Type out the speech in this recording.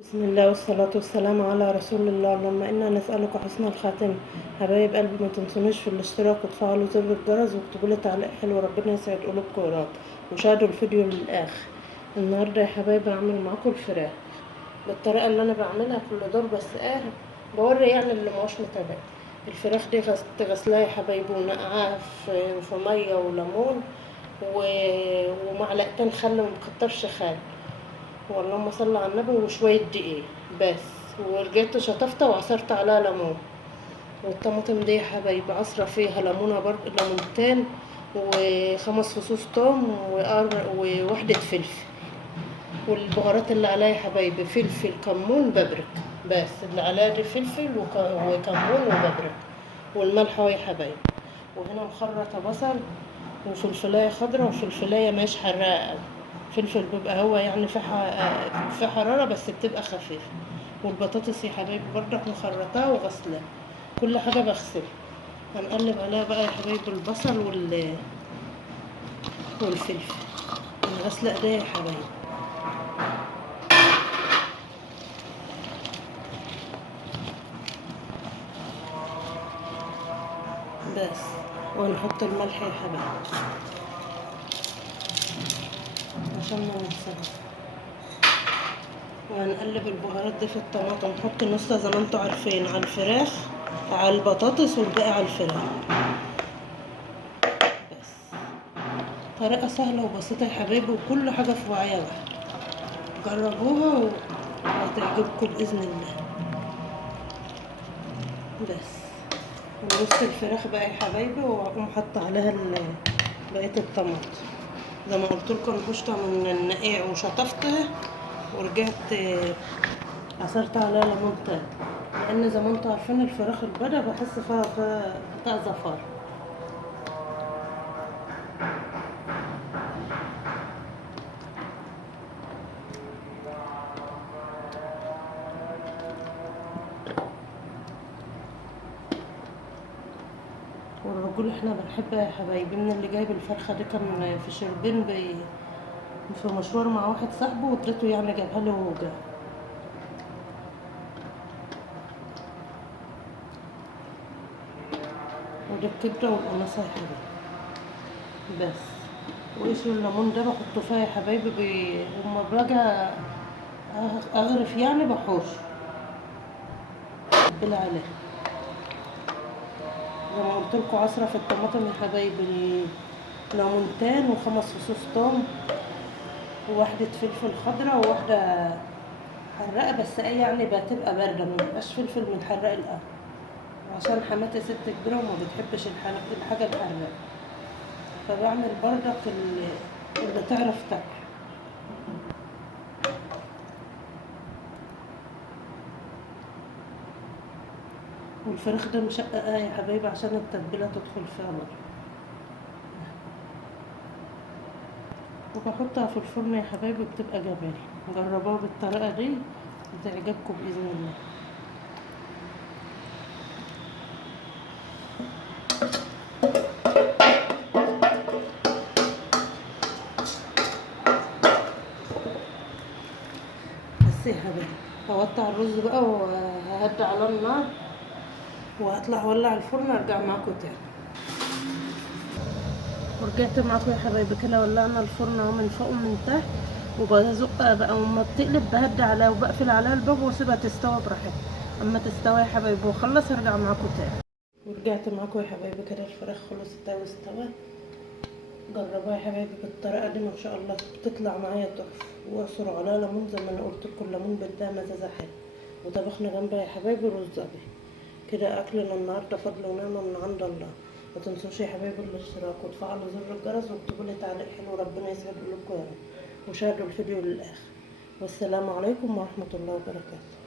بسم الله والصلاة والسلام على رسول الله. اللهم إنا نسألك حسن الخاتمة. حبايب قلبي، ما تنسونيش في الاشتراك وتفعلوا زر الجرس واكتبوا لي تعليق حلو. ربنا يسعد قلوبكم يا رب، وشاهدوا الفيديو للآخر. النهارده يا حبايبي هعمل معاكم الفراخ بالطريقة اللي أنا بعملها كل دور، بس بوري يعني اللي ماهوش متابع. الفراخ دي غسلاها يا حبايبي ونقعها في مية وليمون ومعلقتين خل، ومكترش خل، واللهم صل على النبي، وشوية دقيق بس. ورجعت شطفتها وعصرت عليها ليمون. والطماطم دي يا حبايبي عصرة فيها ليمونة برضه، ليمونتين، وخمس فصوص توم، وواحدة فلفل. والبهارات اللي عليها يا حبايبي فلفل، كمون، بابريكا. بس اللي عليها دي فلفل وكمون وبابريكا، والملح اهو يا حبايبي. وهنا مخرطة بصل وفلفلاية خضرا وفلفلاية مش حراقة أوي. فلفل بيبقى هو يعني في حرارة بس بتبقى خفيفة. والبطاطس يا حبايبي برضك مخرطاها وغسلاها، كل حاجة بغسلها. هنقلب عليها بقى يا حبايبي البصل والفلفل. انا غاسلة ايديا يا حبايبي. بس وهنحط الملح يا حبايبي عشان ما ننساش. وهنقلب البهارات دي في الطماطم، نحط نصها زي ما انتوا عارفين على الفراخ، على البطاطس، والباقي على الفراخ. بس طريقة سهلة وبسيطة يا حبايبي، وكل حاجة في وعية واحدة. جربوها وهتعجبكم بإذن الله. بس ونص الفراخ بقى يا حبايبي، وأقوم حاطة عليها بقية الطماطم. زي ما قلت لكم نبشتها من النقيع وشطفتها، ورجعت عصرت عليها ليمون تاني، لأن زي ما انتوا عارفين الفراخ البيضا بحس فيها بتاع زفار. والرجول احنا بنحبها يا حبايبي. من اللي جايب الفرخة دي كان في شربين في مشوار مع واحد صاحبه، واديته يعني جابها لي وهو جاي. ودي الكبدة والقناصة يا حبايبي. بس وقشر الليمون ده بحطه فيها يا حبايبي، هما باجي اغرف يعني بحوش بلا عليه. زي ما قلت لكم عصرة في الطماطم يا حبايبي، ليمونتين وخمس فصوص توم، وواحدة فلفل خضرا، وواحدة حراقة بس ايه يعني بتبقى باردة، مبيبقاش فلفل متحرق الأول، عشان حماتي ست كبيرة وما بتحبش الحاجة الحراقة، فبعمل بردك اللي تعرف تاكل. والفراخ ده مشققة يا حبايبي عشان التتبيلة تدخل فيها برضه. وبحطها في الفرن يا حبايبي بتبقى جميلة. جربوها بالطريقة دي هتعجبكم بإذن الله. بس يا حبايبي هقطع الرز بقى وههدي على النار، وهطلع اولع الفرن ارجع معاكم تاني. ورجعت معاكم يا حبايبي كده، ولعنا الفرن اهو من فوق ومن تحت، وبزقها بقى، وما بتقلب بهدي عليها وبقفل عليها الباب واسيبها تستوي براحتها. اما تستوي يا حبايبي واخلص ارجع معاكم تاني. ورجعت معاكم يا حبايبي كده، الفراخ خلصت واستوت. جربوها يا حبايبي بالطريقه دي، ما شاء الله بتطلع معايا تحفه. واعصروا عليها ليمون زي ما انا قلت لكم، الليمون بدها مزازه حلو. وطبخنا جنبها يا حبايبي رز ابيض. كده اكلنا النهارده فضل ونعمه من عند الله. ما تنسوش يا حبايبي الاشتراك وتفعلوا زر الجرس واكتبوا لي تعليق حلو. ربنا يسعد قلوبكم يا رب، وشاهدوا الفيديو للاخر. والسلام عليكم ورحمه الله وبركاته.